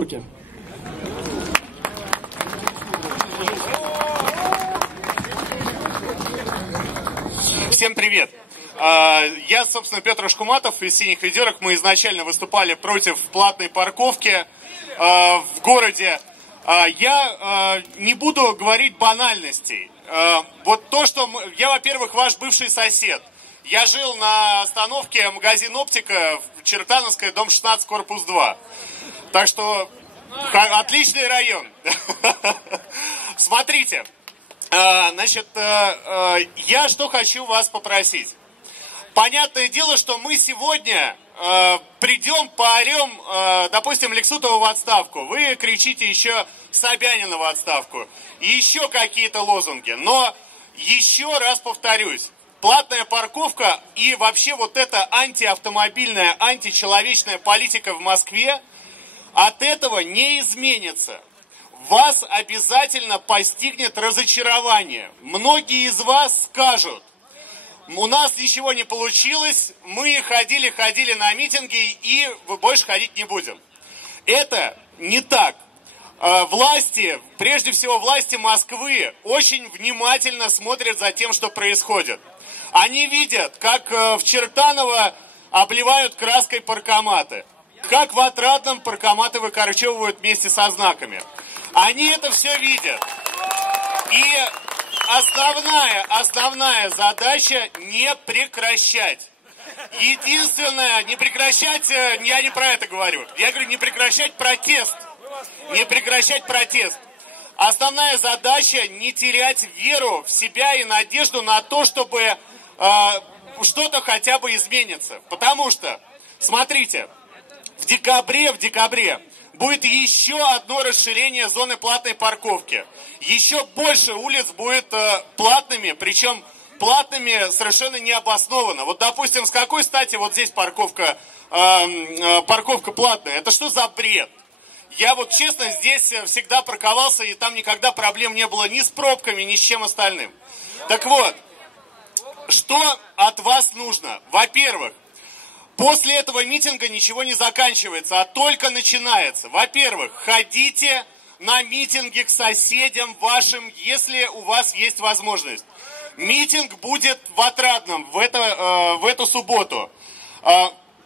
Руки. Всем привет! Я, собственно, Петр Шкуматов из «Синих ведерок». Мы изначально выступали против платной парковки в городе. Я не буду говорить банальностей. Вот то, что... Я, во-первых, ваш бывший сосед. Я жил на остановке магазин «Оптика» в Чертановской, дом 16, корпус 2. Так что отличный район. Смотрите, значит, я что хочу вас попросить. Понятное дело, что мы сегодня придем, поорем, допустим, Лексутова в отставку. Вы кричите еще Собянина в отставку. И еще какие-то лозунги. Но еще раз повторюсь. Платная парковка и вообще вот эта антиавтомобильная, античеловечная политика в Москве от этого не изменится. Вас обязательно постигнет разочарование. Многие из вас скажут: у нас ничего не получилось, мы ходили на митинги и больше ходить не будем. Это не так. Власти, прежде всего власти Москвы, очень внимательно смотрят за тем, что происходит. Они видят, как в Чертаново обливают краской паркоматы, как в Отрадном паркоматы выкорчевывают вместе со знаками. Они это все видят. И основная задача не прекращать. Единственное, не прекращать, я не про это говорю. Я говорю, не прекращать протест. Не прекращать протест. Основная задача не терять веру в себя и надежду на то, чтобы что-то хотя бы изменится. Потому что, смотрите, в декабре будет еще одно расширение зоны платной парковки. Еще больше улиц будет платными, причем платными совершенно необоснованно. Вот, допустим, с какой стати вот здесь парковка платная? Это что за бред? Я вот честно здесь всегда парковался, и там никогда проблем не было ни с пробками, ни с чем остальным. Так вот, что от вас нужно? Во-первых, после этого митинга ничего не заканчивается, а только начинается. Во-первых, ходите на митинги к соседям вашим, если у вас есть возможность. Митинг будет в Отрадном в эту субботу.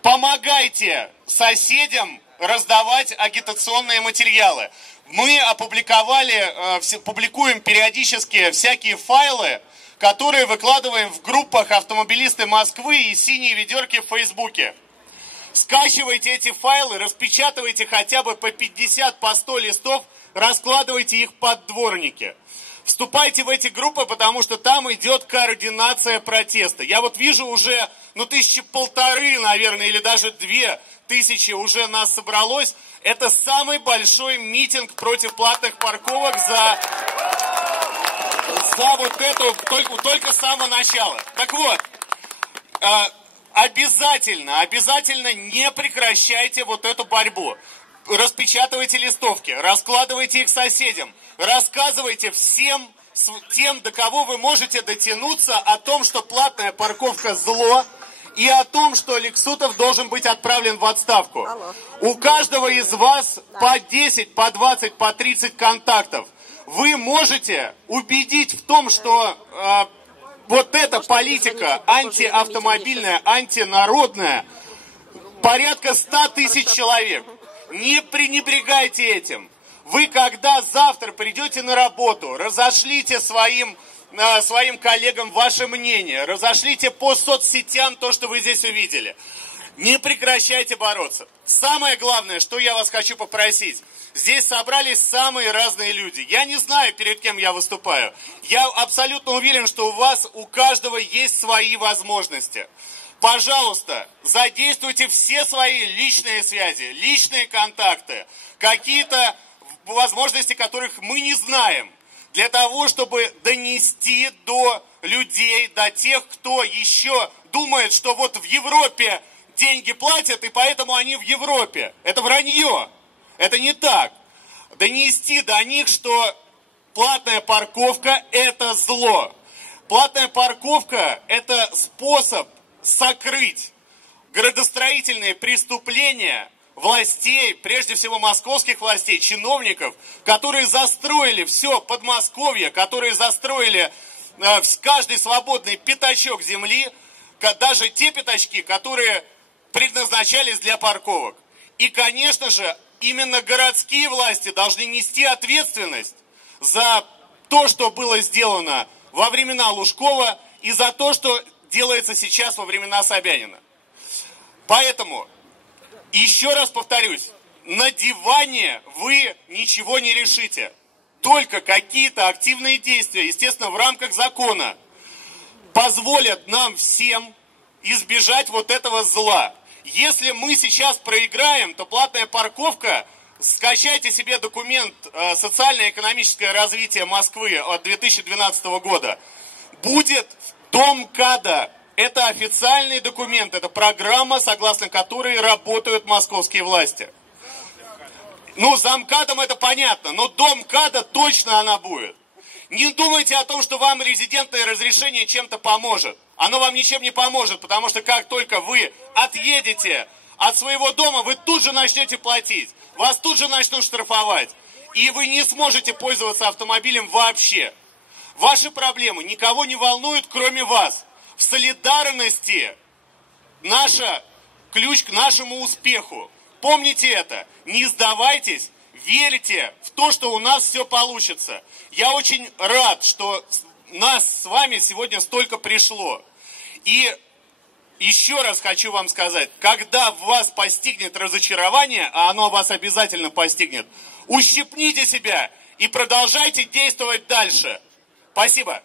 Помогайте соседям раздавать агитационные материалы. Мы публикуем периодически всякие файлы, которые выкладываем в группах «Автомобилисты Москвы» и «Синие ведерки» в Фейсбуке. Скачивайте эти файлы, распечатывайте хотя бы по 50, по 100 листов, раскладывайте их под дворники. Вступайте в эти группы, потому что там идет координация протеста. Я вот вижу уже, 1500, наверное, или даже 2000 уже нас собралось. Это самый большой митинг против платных парковок за вот эту, только с самого начала. Так вот, обязательно не прекращайте вот эту борьбу. Распечатывайте листовки, раскладывайте их соседям, рассказывайте всем тем, до кого вы можете дотянуться, о том, что платная парковка зло, и о том, что Лексутов должен быть отправлен в отставку. У каждого из вас по 10, по 20, по 30 контактов. Вы можете убедить в том, что вот эта политика антиавтомобильная, антинародная, порядка 100 тысяч человек. Не пренебрегайте этим. Вы, когда завтра придете на работу, разошлите своим коллегам ваше мнение, разошлите по соцсетям то, что вы здесь увидели. Не прекращайте бороться. Самое главное, что я вас хочу попросить. Здесь собрались самые разные люди. Я не знаю, перед кем я выступаю. Я абсолютно уверен, что у каждого есть свои возможности. Пожалуйста, задействуйте все свои личные связи, личные контакты, какие-то возможности, которых мы не знаем, для того, чтобы донести до людей, до тех, кто еще думает, что вот в Европе деньги платят, и поэтому они в Европе. Это вранье. Это не так. Донести до них, что платная парковка – это зло. Платная парковка – это способ сокрыть градостроительные преступления властей, прежде всего московских властей, чиновников, которые застроили все Подмосковье, которые застроили каждый свободный пятачок земли, даже те пятачки, которые предназначались для парковок. И, конечно же, именно городские власти должны нести ответственность за то, что было сделано во времена Лужкова и за то, что делается сейчас во времена Собянина. Поэтому, еще раз повторюсь, на диване вы ничего не решите. Только какие-то активные действия, естественно, в рамках закона, позволят нам всем избежать вот этого зла. Если мы сейчас проиграем, то платная парковка, скачайте себе документ «Социально-экономическое развитие Москвы» от 2012 года, будет Дом КАДа. Это официальный документ, это программа, согласно которой работают московские власти. Ну, замкадом это понятно, но Дом КАДа точно она будет. Не думайте о том, что вам резидентное разрешение чем-то поможет. Оно вам ничем не поможет, потому что как только вы отъедете от своего дома, вы тут же начнете платить. Вас тут же начнут штрафовать. И вы не сможете пользоваться автомобилем вообще. Ваши проблемы никого не волнуют, кроме вас. В солидарности ключ к нашему успеху. Помните это. Не сдавайтесь. Верьте в то, что у нас все получится. Я очень рад, что нас с вами сегодня столько пришло. И еще раз хочу вам сказать, когда вас постигнет разочарование, а оно вас обязательно постигнет, ущипните себя и продолжайте действовать дальше. Спасибо.